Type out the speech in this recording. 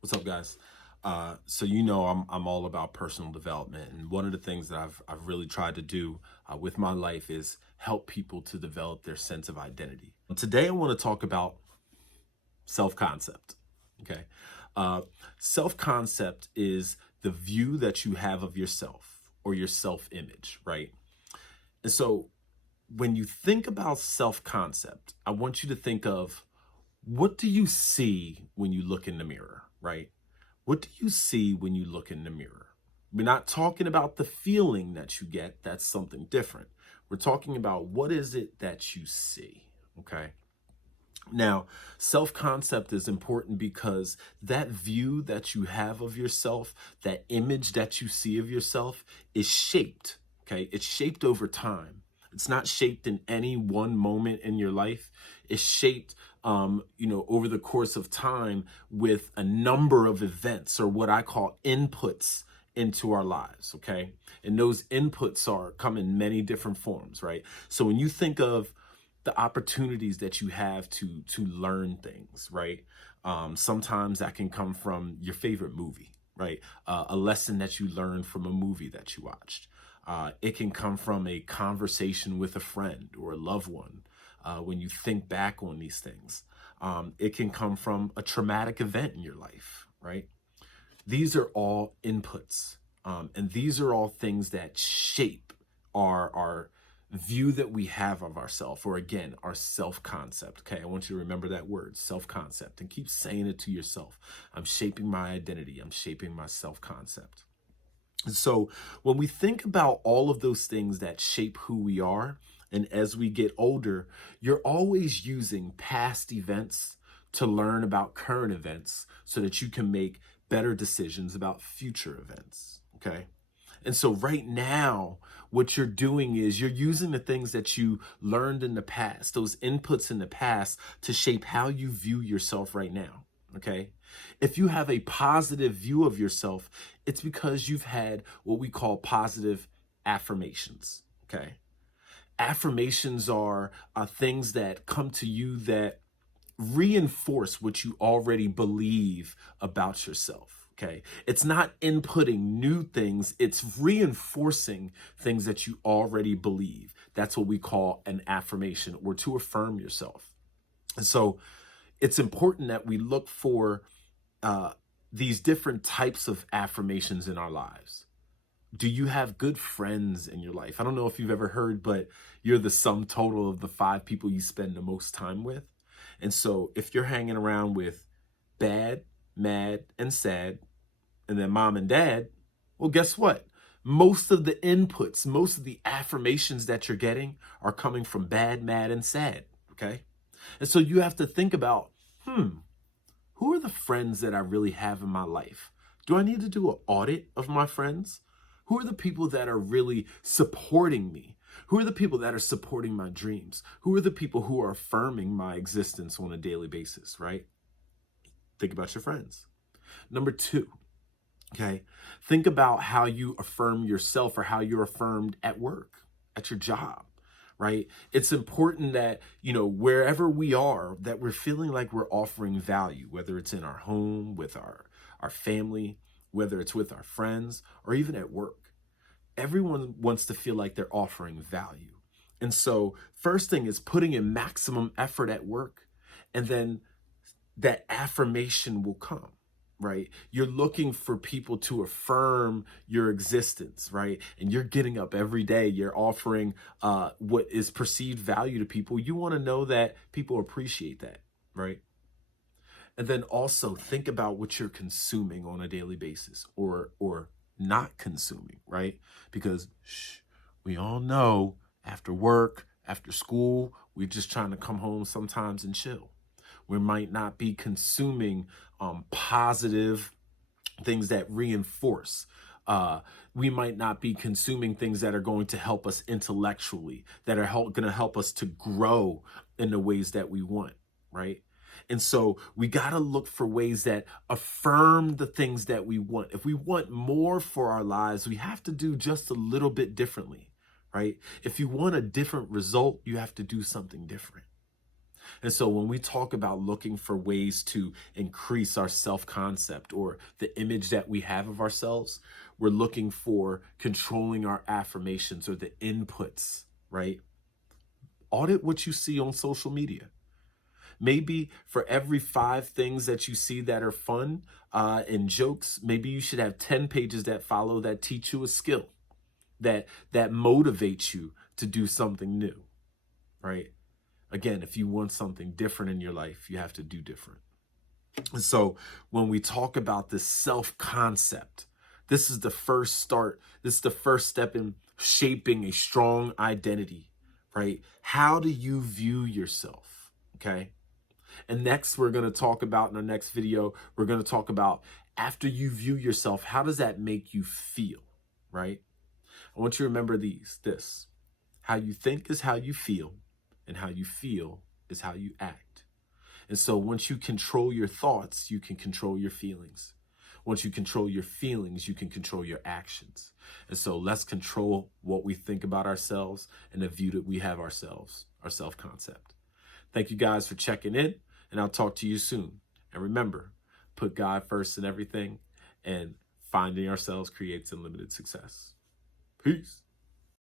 What's up, guys? So I'm all about personal development, and one of the things that I've really tried to do with my life is help people to develop their sense of identity. Today, I want to talk about self concept. Okay, uh, self concept is the view that you have of yourself or your self image, right? And so, when you think about self concept, I want you to think of what do you see when you look in the mirror, right? What do you see when you look in the mirror? We're not talking about the feeling that you get, that's something different. We're talking about what is it that you see, okay? Now, self concept is important because that view that you have of yourself, that image that you see of yourself is shaped, okay? It's shaped over time. It's not shaped in any one moment in your life. It's shaped, over the course of time with a number of events or what I call inputs into our lives, okay? And those inputs come in many different forms, right? So when you think of the opportunities that you have to learn things, right? Sometimes that can come from your favorite movie, right? A lesson that you learned from a movie that you watched. It can come from a conversation with a friend or a loved one when you think back on these things. It can come from a traumatic event in your life, right? These are all inputs, and these are all things that shape our view that we have of ourselves, or again, our self concept. Okay, I want you to remember that word, self concept, and keep saying it to yourself. I'm shaping my identity, I'm shaping my self concept. So when we think about all of those things that shape who we are, and as we get older, you're always using past events to learn about current events so that you can make better decisions about future events. Okay. And so right now, what you're doing is you're using the things that you learned in the past, those inputs in the past, to shape how you view yourself right now. Okay. If you have a positive view of yourself, it's because you've had what we call positive affirmations. Okay. Affirmations are things that come to you that reinforce what you already believe about yourself. Okay. It's not inputting new things, it's reinforcing things that you already believe. That's what we call an affirmation or to affirm yourself. And so it's important that we look for uh, these different types of affirmations in our lives. Do you have good friends in your life? I don't know if you've ever heard, but you're the sum total of the five people you spend the most time with. And so if you're hanging around with bad, mad, and sad, and then mom and dad, well, guess what? Most of the inputs, most of the affirmations that you're getting are coming from bad, mad, and sad. Okay. And so you have to think about, who are the friends that I really have in my life? Do I need to do an audit of my friends? Who are the people that are really supporting me? Who are the people that are supporting my dreams? Who are the people who are affirming my existence on a daily basis, right? Think about your friends. Number two, okay, think about how you affirm yourself or how you're affirmed at work, at your job, right? It's important that, wherever we are, that we're feeling like we're offering value, whether it's in our home, with our family, whether it's with our friends, or even at work. Everyone wants to feel like they're offering value. And so, first thing is putting in maximum effort at work, and then that affirmation will come, right? You're looking for people to affirm your existence, right? And you're getting up every day, you're offering what is perceived value to people. You want to know that people appreciate that, right? And then also think about what you're consuming on a daily basis, or not consuming, right? Because we all know after work, after school, we're just trying to come home sometimes and chill. We might not be consuming positive things that reinforce. We might not be consuming things that are going to help us intellectually, that are going to help us to grow in the ways that we want, right? And so we got to look for ways that affirm the things that we want. If we want more for our lives, we have to do just a little bit differently, right? If you want a different result, you have to do something different. And so when we talk about looking for ways to increase our self-concept or the image that we have of ourselves, we're looking for controlling our affirmations or the inputs, right? Audit what you see on social media. Maybe for every 5 things that you see that are fun and jokes, maybe you should have 10 pages that follow that teach you a skill, that motivates you to do something new, right? Again, if you want something different in your life, you have to do different. And so when we talk about this self-concept, this is the first start. This is the first step in shaping a strong identity, right? How do you view yourself? Okay. And next, we're going to talk about in our next video, we're going to talk about after you view yourself, how does that make you feel, right? I want you to remember this. How you think is how you feel, and how you feel is how you act. And so once you control your thoughts, you can control your feelings. Once you control your feelings, you can control your actions. And so let's control what we think about ourselves and the view that we have ourselves, our self-concept. Thank you guys for checking in, and I'll talk to you soon. And remember, put God first in everything, and finding ourselves creates unlimited success. Peace.